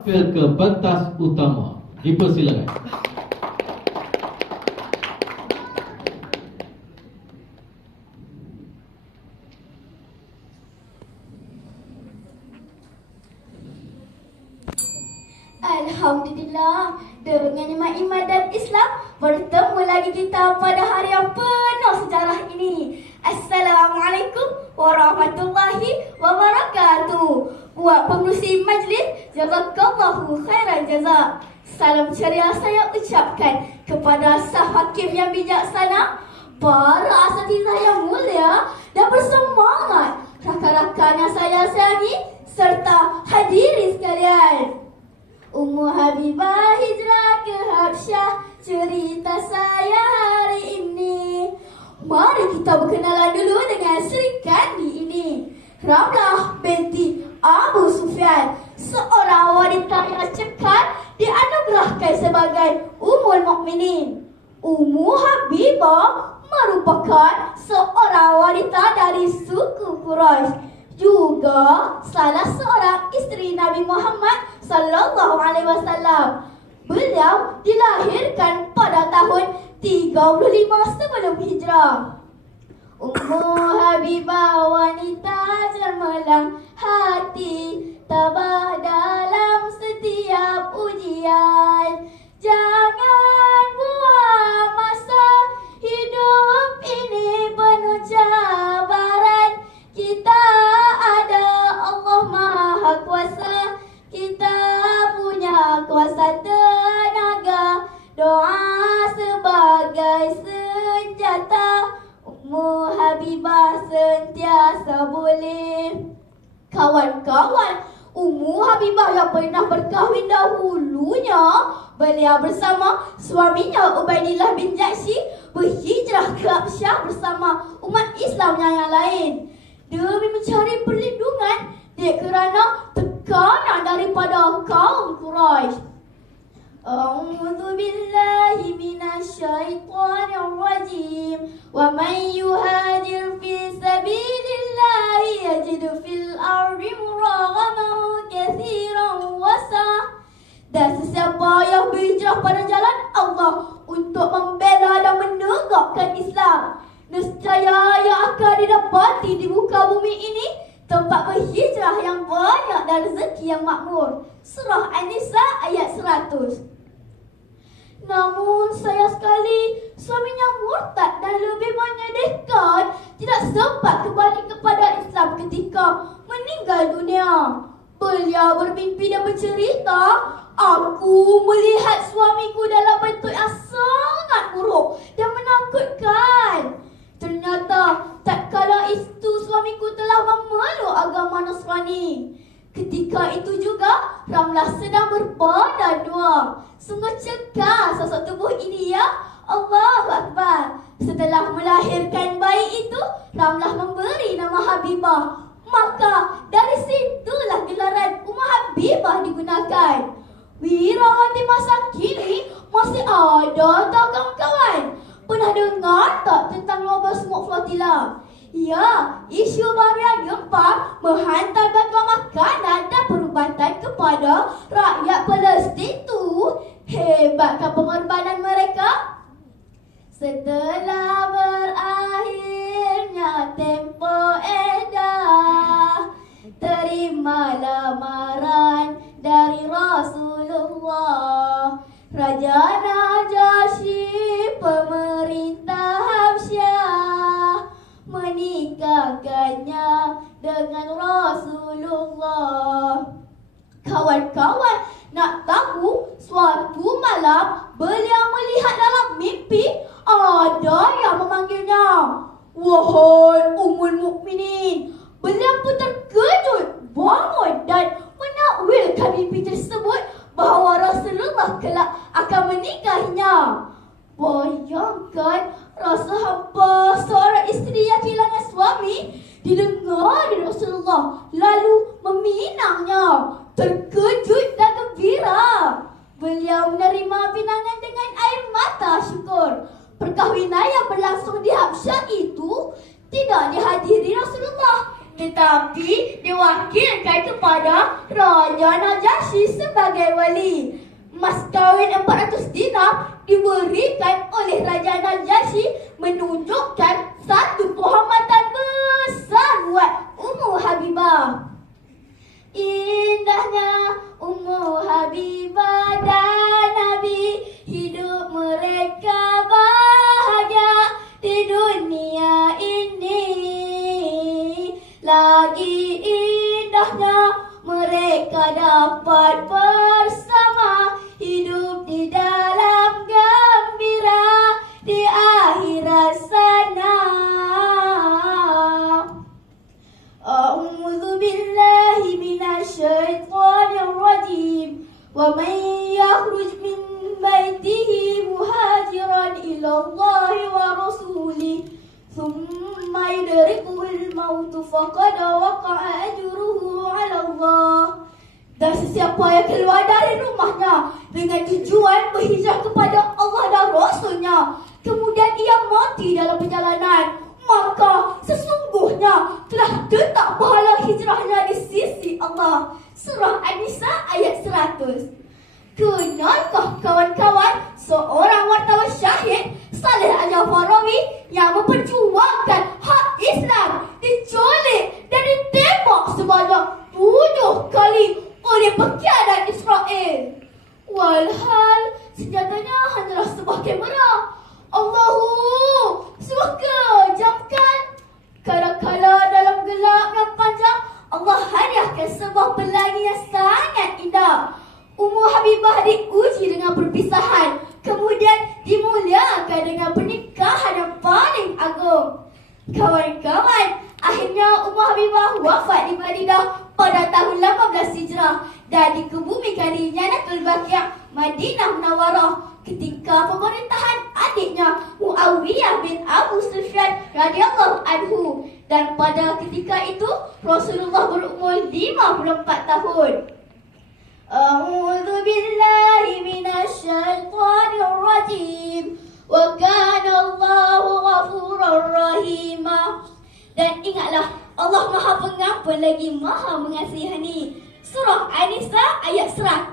Tampil ke pentas utama. Dipersilakan. Alhamdulillah Dengan iman iman dan Islam Bertemu lagi kita pada hari yang penuh sejarah ini Assalamualaikum warahmatullahi wabarakatuh. Buat pengurusi majlis Jazakallahu khairan jazak. Salam ceria saya ucapkan Kepada sah hakim yang bijaksana Para asatizah yang mulia Dan bersemangat. Rakan-rakan yang saya sayangi Serta hadirin sekalian. Ummu Habibah hijrah ke Habsyah Cerita Mari kita berkenalan dulu dengan Sri Kandi ini Ramlah binti Abu Sufyan Seorang wanita yang cekal Dianugerahkan sebagai Ummul Mukminin Ummu Habibah merupakan seorang wanita dari suku Quraisy juga salah seorang isteri Nabi Muhammad sallallahu alaihi wasallam. Beliau dilahirkan pada tahun 35 sebelum hijrah. Ummu Habibah wanita cermelang hati tabah dalam setiap ujian. Jangan buang masa hidup ini penuh cabaran. sentiasa boleh. Kawan-kawan, Ummu Habibah yang pernah berkahwin dahulunya Beliau bersama suaminya Ubaidillah bin Jahsy Berhijrah ke Absyah bersama umat Islam yang, yang lain Demi mencari perlindungan Dek kerana tekanan daripada kaum Quraisy أعوذ بالله من الشيطان الرجيم ومن يهاجر في سبيل الله يجد في الأرض مراغما كثيرا وسعة Dan sesiapa yang berhijrah pada jalan Allah untuk membela dan menegakkan Islam Nescaya yang akan didapati di muka bumi ini Tempat berhijrah yang banyak dan rezeki yang makmur Surah An-Nisa ayat 100 namun sayang sekali suaminya murtad dan lebih menyedihkan tidak sempat kembali kepada Islam ketika meninggal dunia. Beliau bermimpi dan bercerita, Aku melihat suamiku dalam bentuk yang sangat buruk dan menakutkan. Ternyata tak kala itu suamiku telah memeluk agama Nasrani. Ketika itu juga Ramlah sedang berbadan dua Sungguh cekal sosok tubuh ini ya? Allahu Akbar. Setelah melahirkan bayi itu Ramlah memberi nama Habibah. Maka dari situlah gelaran Umar Habibah digunakan. Wirawati masa kini Masih ada tak kawan-kawan Pernah dengar tak tentang lomba semut flotilla? Ya, isu baru yang gempa menghantar bantuan makanan dan perubatan kepada rakyat Palestin tu. Hebatkah pengorbanan mereka? Setelah berakhirnya tempo edah Terima Menikahkannya dengan Rasulullah Kawan-kawan nak tahu suatu malam beliau melihat dalam mimpi ada yang memanggilnya Wahai Ummul Mukminin Beliau pun terkejut bangun dan menakwilkan mimpi tersebut bahawa Rasulullah kelak akan menikahinya. Bayangkan rasa hampa seorang isteri yang kehilangan suami didengar dari Rasulullah lalu meminangnya. Terkejut dan gembira. Beliau menerima pinangan dengan air mata syukur. Perkahwinan yang berlangsung di Habsyah itu tidak dihadiri Rasulullah Tetapi diwakilkan kepada Raja Najasyi sebagai wali. Mas kahwin 400 dinar diberikan oleh Raja Najasyi menunjukkan satu kehormatan besar buat Ummu Habibah. Indahnya Ummu Habibah dan Nabi Hidup mereka bahagia di dunia ini Lagi indahnya mereka dapat ومن يخرج من بيته مهاجرا إلى الله ورسوله ثم يدركه الموت فقد وقع أجره على الله dan sesiapa yang keluar dari rumahnya dengan tujuan berhijrah kepada Allah dan Rasulnya kemudian ia mati dalam perjalanan maka sesungguhnya telah tetap pahala hijrahnya di sisi Allah. Surah An-Nisa ayat 100. Kenalkah kawan-kawan Kawan-kawan, akhirnya Umar Habibah wafat di Madinah pada tahun 18 Hijrah dan dikebumikan di Yanatul Baqiyah, Madinah Munawarah ketika pemerintahan adiknya Muawiyah bin Abu Sufyan radhiyallahu anhu dan pada ketika itu Rasulullah berumur 54 tahun. A'udzu billahi minasy syaithanir rajim. وكان الله غفورا رحيما dan ingatlah Allah Maha Pengampun lagi Maha Mengasihani Surah An-Nisa ayat 100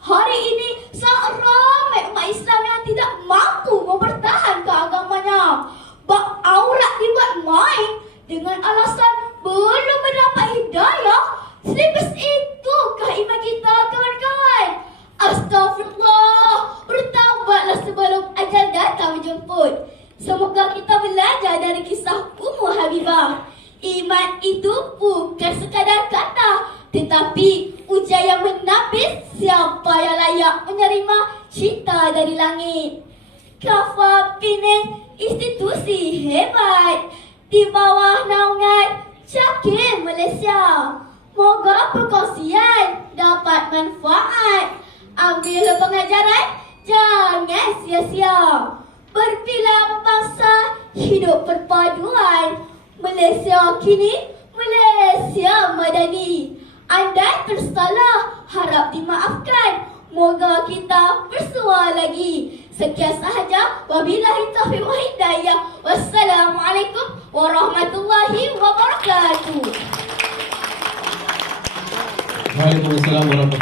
Hari ini sangat ramai umat Islam yang tidak mampu mempertahankan agamanya Bak aurat dibuat main dengan alasan belum mendapat hidayah Selipis itukah iman kita kawan-kawan? Astagfirullah Bertaubatlah ajal datang menjemput. Semoga kita belajar dari kisah Ummu Habibah. Iman itu bukan sekadar kata Tetapi ujian yang menapis Siapa yang layak menerima cinta dari langit. Kafa Penang institusi hebat. Di bawah naungan Cakir Malaysia. Moga perkongsian dapat manfaat. Ambil pengajaran, jangan sia-sia. Berpilah bangsa, hidup perpaduan. Malaysia kini, Malaysia madani. Andai tersalah, harap dimaafkan. Moga kita bersua lagi. Sekian sahaja. Wabillahi taufiq wa hidayah. Wassalamualaikum warahmatullahi wabarakatuh. Waalaikumsalam warahmatullahi